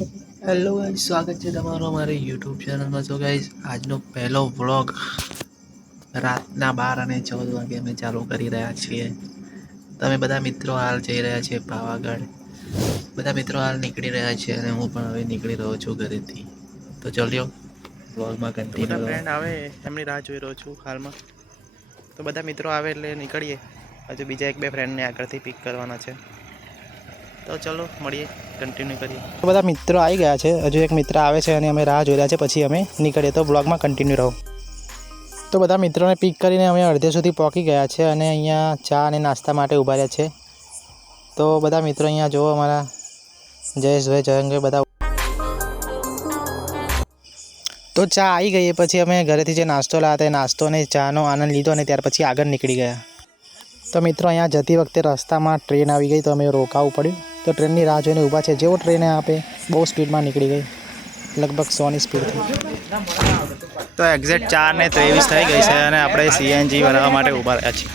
Hello guys સ્વાગત છે તમારું અમારી યુટ્યુબ ચેનલમાં જો ગાઈઝ આજનો પહેલો વ્લોગ રાતના બાર અને ચૌદ વાગે અમે ચાલુ કરી રહ્યા છીએ. તમે બધા મિત્રો હાલ જઈ રહ્યા છે પાવાગઢ. બધા મિત્રો હાલ નીકળી રહ્યા છે અને હું પણ હવે નીકળી રહ્યો છું ઘરેથી. તો ચલ્યો વ્લોગમાં કન્ટિન્યુ ફ્રેન્ડ આવે એમની રાહ જોઈ રહ્યો છું હાલમાં. તો બધા મિત્રો આવે એટલે નીકળીએ. હજુ બીજા એક બે ફ્રેન્ડને આગળથી પિક કરવાના છે. તો ચલો, મળીએ કન્ટિન્યુ કરીએ. બધા મિત્રો આવી ગયા છે. હજુ એક મિત્ર આવે છે અને અમે રાહ જોઈ રહ્યા છે. પછી અમે નીકળીએ તો બ્લોગમાં કન્ટિન્યુ રહો. તો બધા મિત્રોને પિક કરીને અમે અડધે સુધી પહોંચી ગયા છે અને અહીંયા ચા અને નાસ્તા માટે ઊભા રહ્યા છે. તો બધા મિત્રો અહીંયા જુઓ અમારા જયેશભાઈ, જયંગભાઈ બધા. તો ચા આવી ગઈ, પછી અમે ઘરેથી જે નાસ્તો લાવ્યા હતા એ નાસ્તો અને ચાનો આનંદ લીધો અને ત્યાર પછી આગળ નીકળી ગયા. તો મિત્રો અહીંયા જતી વખતે રસ્તામાં ટ્રેન આવી ગઈ તો અમે રોકાવું પડ્યું. તો ટ્રેનની રાહ જોઈને ઊભા છે. જેવો ટ્રેને આપે બહુ સ્પીડમાં નીકળી ગઈ. લગભગ સોની સ્પીડથી તો એક્ઝેક્ટ ચાર ને ત્રેવીસ થઈ ગઈ છે અને આપણે સીએનજી બનાવવા માટે ઊભા રહ્યા છીએ.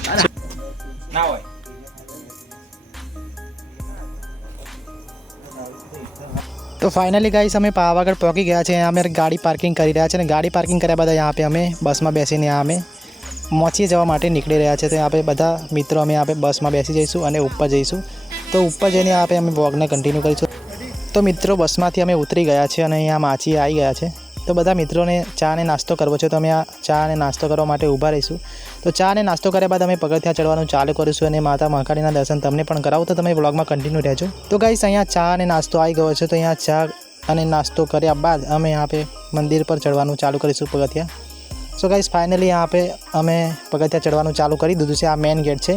તો ફાઇનલી ગાઈસ અમે પાવાગઢ પહોંચી ગયા છે. અમે ગાડી પાર્કિંગ કરી રહ્યા છે અને ગાડી પાર્કિંગ કર્યા બાદ અહીંયા પે અમે બસમાં બેસીને અમે મોચી જવા માટે નીકળી રહ્યા છે. તો આપણે બધા મિત્રો અમે આપણે બસમાં બેસી જઈશું અને ઉપર જઈશું. તો ઉપર જઈને આપણે અમે વોગને કન્ટિન્યુ કરીશું. તો મિત્રો, બસમાંથી અમે ઉતરી ગયા છે અને અહીંયા માછી આવી ગયા છે. તો બધા મિત્રોને ચા ને નાસ્તો કરવો છે, તો અમે આ ચા ને નાસ્તો કરવા માટે ઊભા રહીશું. તો ચા ને નાસ્તો કર્યા બાદ અમે પગથિયાં ચડવાનું ચાલુ કરીશું અને માતા મહાકાળીના દર્શન તમને પણ કરાવો. તો તમે વ્લોગમાં કન્ટિન્યુ રહેજો. તો ગાઈસ અહીંયા ચા અને નાસ્તો આવી ગયો છે, તો અહીંયા ચા અને નાસ્તો કર્યા બાદ અમે આપણે મંદિર પર ચડવાનું ચાલુ કરીશું પગથિયાં. સો ગાઈસ ફાઇનલી આપણે અમે પગથિયા ચડવાનું ચાલુ કરી દીધું છે, આ મેઇન ગેટ છે.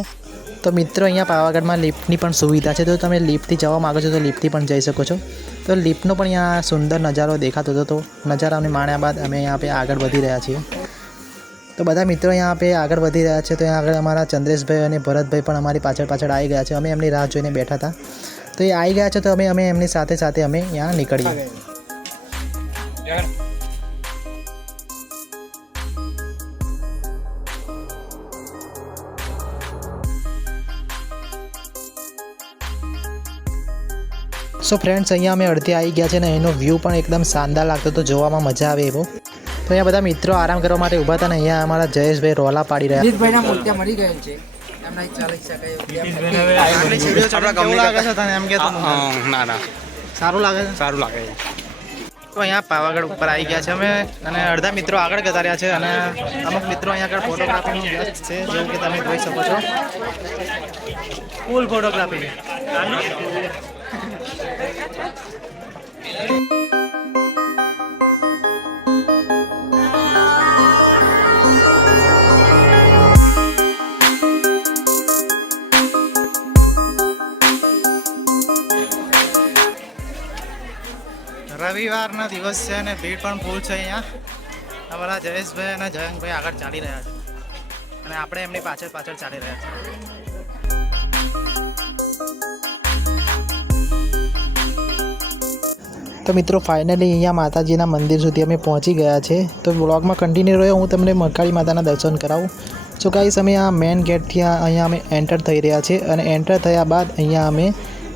તો મિત્રો, અહીંયા પાવાગઢમાં લિફ્ટની પણ સુવિધા છે. તો તમે લિફ્ટથી જવા માગો છો, તો લિફ્ટથી પણ જઈ શકો છો. તો લિફ્ટનો પણ અહીંયા સુંદર નજારો દેખાતો હતો. તો નજારાને માણ્યા બાદ અમે અહીંયા આગળ વધી રહ્યા છીએ. તો બધા મિત્રો અહીંયા પે આગળ વધી રહ્યા છે. તો અહીંયા આગળ અમારા ચંદ્રેશભાઈ અને ભરતભાઈ પણ અમારી પાછળ પાછળ આવી ગયા છે. અમે એમની રાહ જોઈને બેઠા હતા. તો એ આવી ગયા છે, તો અમે અમે એમની સાથે સાથે અમે અહીંયા નીકળીએ. સો ફ્રેન્ડ્સ અહીંયા અમે અડધે આવી ગયા છે ને એનો વ્યૂ પણ એકદમ શાનદાર લાગતો હતો જોવામાં મજા આવે એવો. તો અહીંયા બધા મિત્રો આરામ કરવા માટે ઊભા હતા ને અહીંયા અમારા જયેશભાઈ રોલા પાડી રહ્યા. જીતભાઈના મૂર્ત્યા મરી ગયેલ છે. એમના ચાલી શકાય કેવું લાગે છે તને? એમ કે ના ના. સારું લાગે છે? સારું લાગે તો અહીંયા પાવાગઢ ઉપર આવી ગયા છે અમે અને અડધા મિત્રો આગળ જતા રહ્યા છે અને અમુક મિત્રો અહીંયા આગળ ફોટોગ્રાફીનું વ્યસ્ત છે જેવું કે તમે જોઈ શકો છો. ફૂલ ફોટોગ્રાફી રવિવારનો દિવસ છે અને ભીડ પણ ફૂલ છે અહીંયા. અમારા જયેશભાઈ અને જયંતભાઈ આગળ ચાલી રહ્યા છે. અને આપણે એમની પાછળ પાછળ ચાલી રહ્યા છીએ. તો મિત્રો ફાઇનલી અહીંયા માતાજીના મંદિર સુધી અમે પહોંચી ગયા છે. તો બ્લોગમાં કન્ટિન્યુ રહ્યો, હું તમને મકાળી માતાના દર્શન કરાવું. સો ગાઈસ અમે આ મેઇન ગેટથી અહીંયા અમે એન્ટર થઈ રહ્યા છે અને એન્ટર થયા બાદ અહીંયા અમે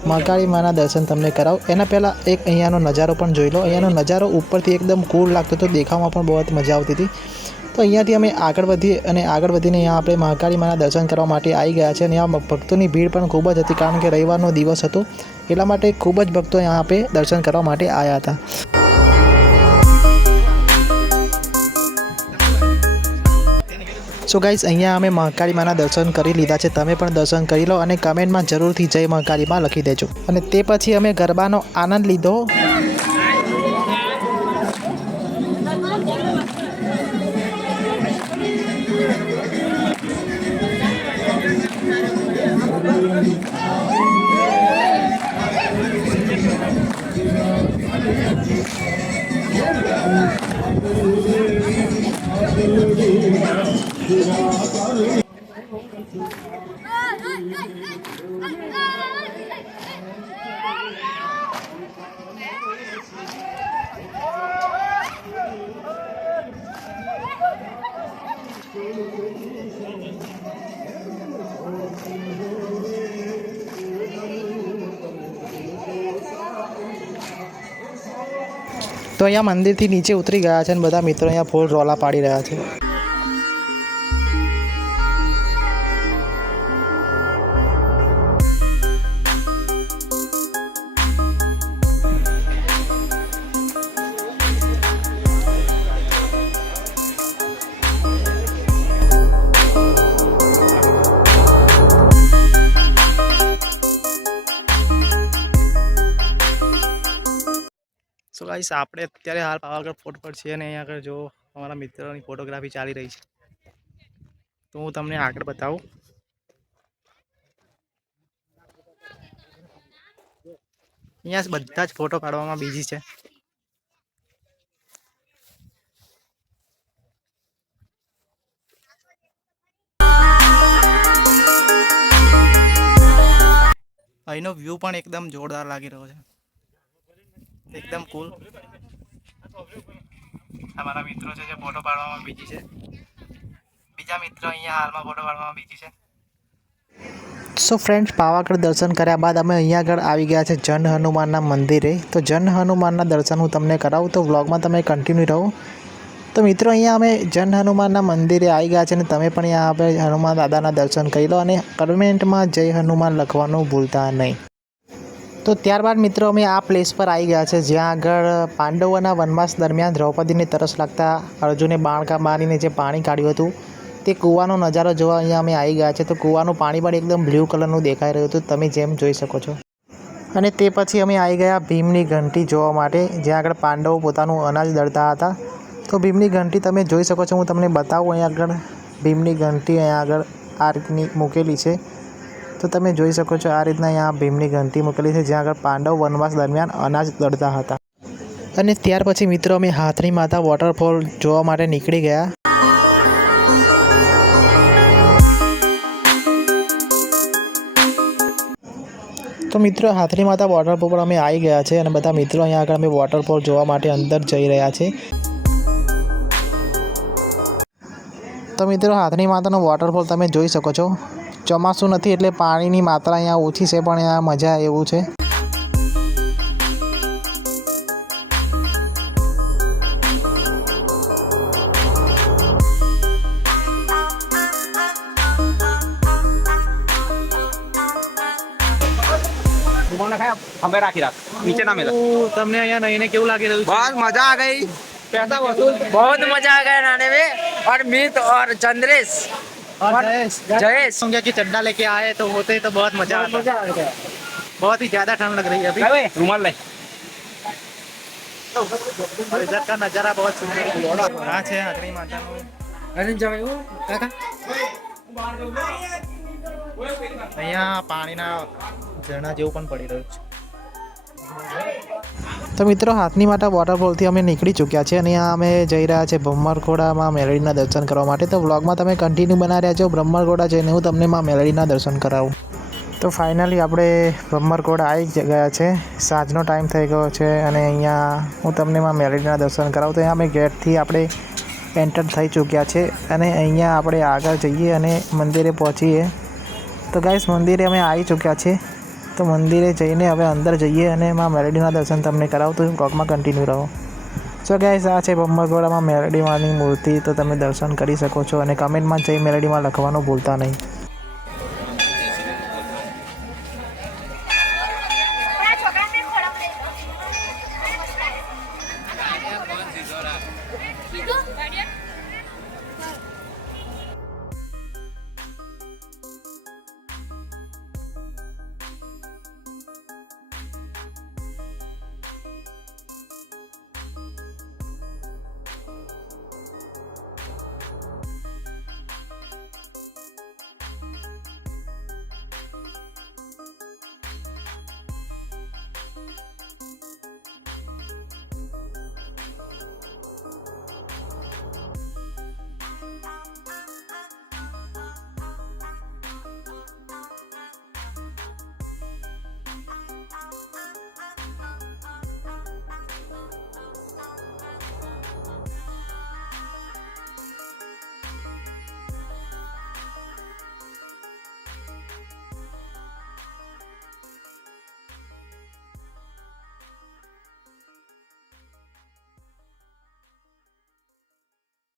મહાકાળી માના દર્શન તમને કરાવું. એના પહેલાં એક અહીંયાનો નજારો પણ જોઈ લો. અહીંયાનો નજારો ઉપરથી એકદમ કૂળ લાગતો હતો. દેખાવામાં પણ બહુ જ મજા આવતી હતી. તો અહીંયાથી અમે આગળ વધીએ અને આગળ વધીને અહીંયા આપણે મહાકાળી માના દર્શન કરવા માટે આવી ગયા છે અને આ ભક્તોની ભીડ પણ ખૂબ જ હતી કારણ કે રવિવારનો દિવસ હતો. એટલા માટે ખૂબ જ ભક્તો અહીંયા આપણે દર્શન કરવા માટે આવ્યા હતા. સો ગાઈઝ અહીંયા અમે મહાકાળી માના દર્શન કરી લીધા છે. તમે પણ દર્શન કરી લો અને કમેન્ટમાં જરૂરથી જય મહાકાળીમાં લખી દેજો. અને તે પછી અમે ગરબાનો આનંદ લીધો. તો અહીંયા મંદિરથી નીચે ઉતરી ગયા છે અને બધા મિત્રો અહીંયા ફૂલ રોલા પાડી રહ્યા છે. ગાઈસ આપણે અત્યારે હાલ પાવાગઢ ફોર્ટ પર છીએ અને અહીંયા આગળ જો અમારા મિત્રોની ફોટોગ્રાફી ચાલી રહી છે. તો હું તમને આગળ બતાવું. અહીંયા બધા જ ફોટો પાડવામાં બિઝી છે. અહીંનો વ્યૂ પણ એકદમ જોરદાર લાગી રહ્યો છે. એકદમ કુલ અમારા મિત્રો છે જે ફોટો પાડવામાં બીજી છે. બીજા મિત્રો અહીંયા હાલમાં ફોટો પાડવામાં બીજી છે. સો ફ્રેન્ડ્સ પાવાગઢ દર્શન કર્યા બાદ અમે અહીંયા આગળ આવી ગયા છે જન હનુમાનના મંદિરે. તો જન હનુમાનના દર્શન હું તમને કરાવું, તો વ્લોગમાં તમે કન્ટિન્યુ રહો. તો મિત્રો, અહીંયા અમે જન હનુમાનના મંદિરે આવી ગયા છે અને તમે પણ અહીંયા આપણે હનુમાન દાદાના દર્શન કરી લો અને કમેન્ટમાં જય હનુમાન લખવાનું ભૂલતા નહીં. તો ત્યારબાદ મિત્રો અમે આ પ્લેસ પર આવી ગયા છે, જ્યાં આગળ પાંડવોના વનવાસ દરમિયાન દ્રૌપદીને તરસ લાગતા અર્જુને બાણકા મારીને જે પાણી કાઢ્યું હતું, તે કૂવાનો નજારો જોવા અહીંયા અમે આવી ગયા છે. તો કૂવાનું પાણી પણ એકદમ બ્લુ કલરનું દેખાઈ રહ્યું હતું. તમે જેમ જોઈ શકો છો. અને તે પછી અમે આવી ગયા ભીમની ઘંટી જોવા માટે, જ્યાં આગળ પાંડવો પોતાનું અનાજ દળતા હતા. તો ભીમની ઘંટી તમે જોઈ શકો છો. હું તમને બતાવું અહીંયા આગળ. ભીમની ઘંટી અહીંયા આગળ આ રીતની મૂકેલી છે. તો તમે જોઈ શકો છો આ રીતના અહીંયા ભીમની ઘંટી મૂકેલી છે, જ્યાં આગળ પાંડવ વનવાસ દરમિયાન અનાજ દળતા હતા. અને ત્યાર પછી મિત્રો અમે હાથની માતા વોટરફોલ જોવા માટે નીકળી ગયા. તો મિત્રો હાથની માતા વોટરફોલ પર અમે આવી ગયા છે અને બધા મિત્રો અહીંયા આગળ અમે વોટરફોલ જોવા માટે અંદર જઈ રહ્યા છે. તો મિત્રો હાથની માતાનો વોટરફોલ તમે જોઈ શકો છો. ચોમાસું નથી એટલે પાણીની માત્રા અહીંયા ઓછી છે પણ અહીંયા મજા એવું છે અમે રાખી રાખ નીચે ના મેલા તમને અહીંયા નહીને કેવું લાગી રહ્યું બસ મજા आ गई पैसा वसूल बहुत मजा आ गया नहाने में और मित और चंद्रेश जयेश होंगे कि चड्डा लेके आए तो होते तो बहुत मजा आता मजा आ गया बहुत ही ज्यादा ठंड लग रही है अभी अबे रुमाल ले और इधर का नज़ारा बहुत सुंदर है हाँ છે હાથની માતાનું अरे जमाई काका અહીંયા પાણીના ઝરણા જેવું પણ પડી રહ્યું છે તો મિત્રો, હાથની માટે વોટરફોલથી અમે નીકળી ચૂક્યા છે અને અહીંયા અમે જઈ રહ્યા છે બ્રહ્મરખોડામાં મેલડીના દર્શન કરવા માટે. તો વ્લોગમાં તમે કન્ટિન્યુ બના રહ્યા છો બ્રહ્મરખોડા જઈને હું તમને માં મેલડીના દર્શન કરાવું. તો ફાઇનલી આપણે બ્રહ્મરખોડા આવી ગયા છે. સાંજનો ટાઈમ થઈ ગયો છે અને અહીંયા હું તમને માં મેલડીના દર્શન કરાવું. તો અહીંયા અમે ગેટથી આપણે એન્ટર થઈ ચૂક્યા છે અને અહીંયા આપણે આગળ જઈએ અને મંદિરે પહોંચીએ. તો ગાઈસ મંદિરે અમે આવી ચૂક્યા છે તો મંદિરે જઈને હવે અંદર જઈએ અને માં મેલેડીના દર્શન તમને કરાવતો હું બ્લોગમાં કન્ટિન્યુ રહો. સો ગાઈઝ આ છે બમ્બરગોડામાં મેલેડીમાંની મૂર્તિ. તો તમે દર્શન કરી શકો છો અને કમેન્ટમાં જઈ મેલેડીમાં લખવાનું ભૂલતા નહીં.